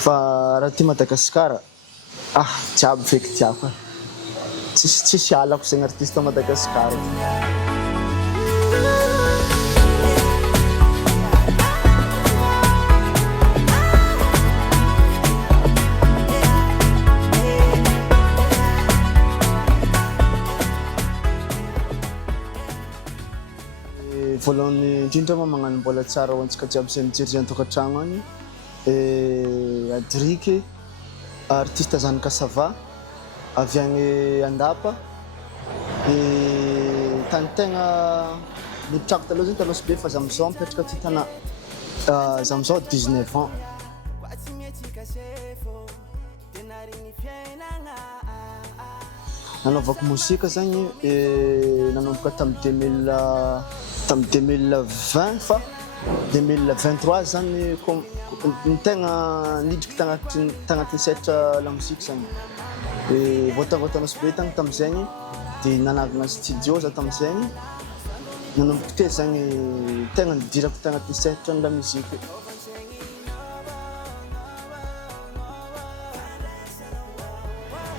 Fa raha ty Madagasikara, jiaby feky tiako. Tsisy alako zegny artiste Madagasikara. Voalohany indrindra moa magnano mbola tsara ho antsika jiaby zay mijery an-tokantragno agny. Adriky, artiste Zanaka Sava, avy agny Andapa. Tany tegna nipitrako taloha zegny taloha sy be fa za amizao mipetraka ty tanà. Za amizao 19 ans. Nanaovako mozika zagny nanomboka tamin'ny 2020 fa 2023 zany ny tegna nidriky tagnatin'ny setra la musique zany. Voatangotana sy be tagny tam'zegny dia nanavina studio za tam'zegny. Nanomboka teo zagny tegna nidirako tagnatin'ny setra la musique.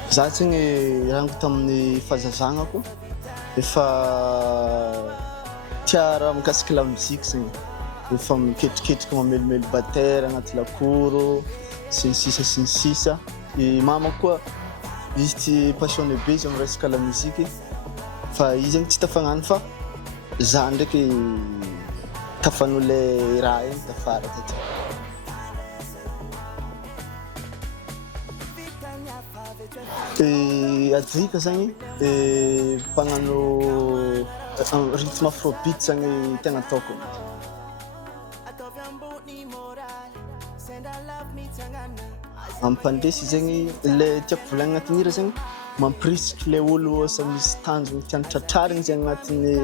Za zegny rango tamin'ny fahazazagnako efa tia raha mikasiky la musique zegny. Efa miketriketriky mamelomelo batera agnaty lakoro sy ny sisa. Mama koa izy ty passionné be izy amin'ny resaka la musique fa izy zegny tsy tafagnano fa za ndraiky tafanao le raha igny tafara taty. Adrika zagny mpagnano rythme afrobeat zagny tegna ataoko. Ampandesy zegny le tiako volagnina agnatin'ny hira zegny mampirisiky le olo asa misy tanjona tiany tratrarigny zegny agnatin'ny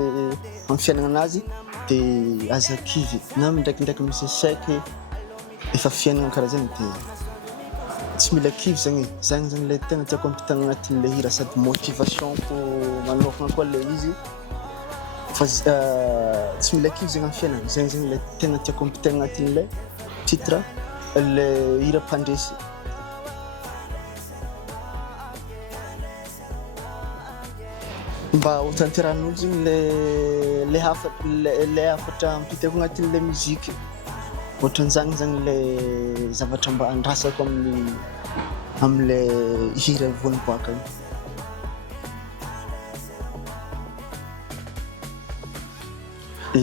amin'ny fiaignana anazy dia aza kivy na ndraikindraiky misy échec efa fiaignana karaha zegny dia tsy mila kivy zegny. Zegny le tegna tiako ampitana agnatin'le hira sady motivation pour manokagna koa le izy fa tsy mila kivy zegny amin'ny fiaignana. Zegny le tegna tiako ampitana agnatin'le titre le hira mpandresy. Mba ho tanterahan'olo zegny le hafatra ampitako agnatin'le muzika. Ohatran'izany zany le zavatra mba andrasako amin'le hira voaniboaka iny.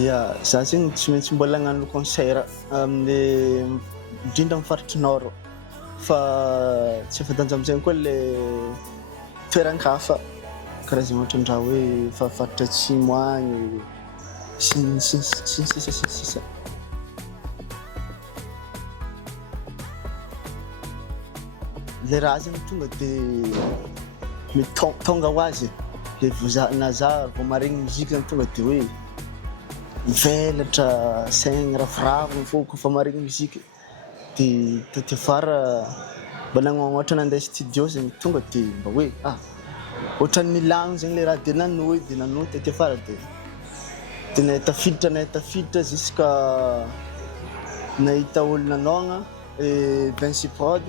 Ya, za zegny tsy maintsy mbola hagnano concert amin'ny indrindra amin'ny faritry nord fa tsy afa-danja am'zegny koa le toeran-kafa karaha zegny ohatra andraha hoe faritra atsimo agny sy ny sisa. Le raha zegny tonga dia tonga ho azy le na za vao maregny muzika zany tonga dia hoe mivelatra saigny ravoravo ny foko fa maregny muzika dia taty afara mba nagnohatra nandeha studio zegny tonga dia mba hoe ohatran'ny milagno zegny le raha dia nanohy taty afara dia nahitafiditra jusqu'à nahita olo nanôgna Vinci Prod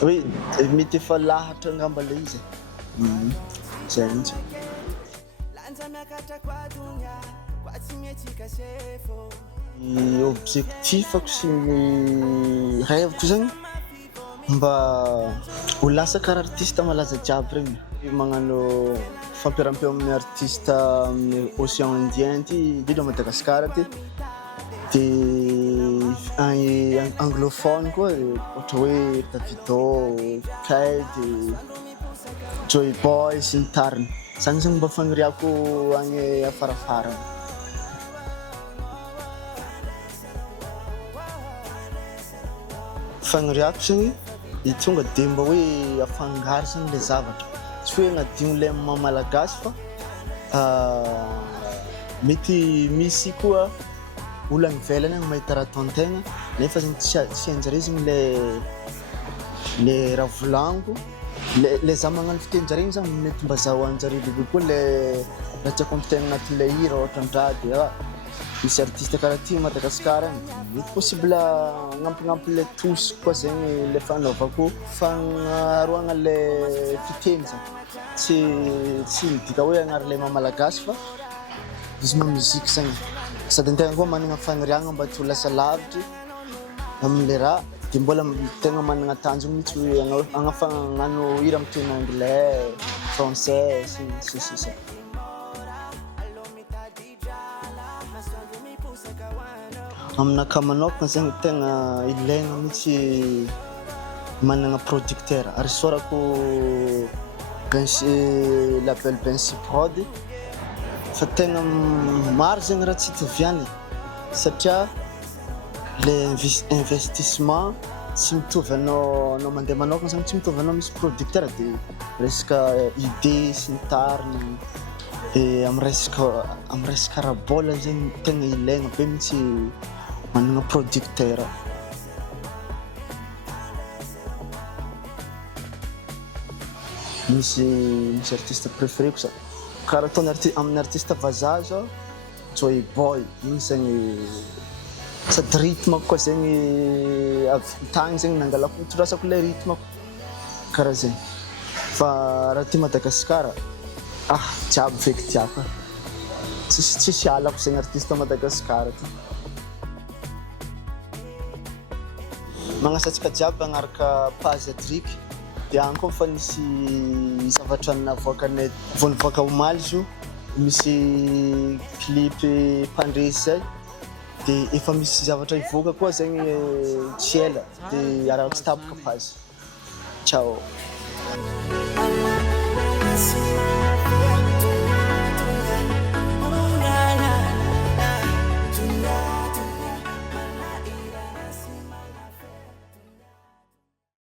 hoe mety efa lahatra angamba le izy. Zay mihitsy. Objectifako sy ny rêveko zagny mba ho lasa karaha artiste malaza jiaby regny. Magnano fampiarampeo amin'ny artiste amin'ny Océan Indien ty indrindra Madagasikara ty. Dia anglophone koa ohatra hoe Davido, Kid, Joy Boy sy ny tariny. Zany zany mba fagniriako agny afarafara. Fagniriako zegny tonga dia mba hoe afangaro zany le zavatra. Tsy hoe agnadigno le malagasy fa mety misy koa olo any ivelany agny mahita raha ataon-tegna nefa zegny tsy hainjare zegny le raha volagniko. Le za magnano fitenjare igny zany mety mba zaho anjare bebe koa le raha tiako ampitena agnatin'le hira ohatra andraha dia misy artiste karaha ty Madagasikara any, mety possible agnampignampy le tosy koa zegny le fanaovako fagnaroagna le fiteny zany. Tsy midika hoe hagnary le maha-malagasy fa izy mamuzika zagny. Sady an-tegna koa managna faniriagna mba tsy ho lasa lavitry am'le raha de mbola tegna managna tanjony mihitsy hoe hagnano hira am'teny anglais, français sisa. Aminakahy manokana zegny tegna ilaigna mihitsy managna producteur ary saorako label Bensi Prod fa tegna maro zegny raha tsy itoviany satria le investissement tsy mitovy anao mandeha manokana zany tsy mitovy anao misy producteur de resaka idée sy ny tariny de am'resaka ara-bôla zegny tegna ilaigna be mihitsy managna producteur. Misy artiste préféré sa karaha ataony amin'ny artiste vazaha zao Joy Boy igny zegny sady rythme koa zegny avy tagny zegny nangalako itondrasako le rythme karaha zegny fa raha ty Madagasikara jiaby feky tiako tsisy alako zegny artiste Madagasikara ty. Magnasantsika jiaby agnaraka Pazadrick de agny koa fa nisy zavatra navoakanay vao nivoaka omaly izy io misy clip mpandresy zay de efa misy zavatra ivoaka koa zegny tsy ela de araha tsy tapaka Pazy. Ciao.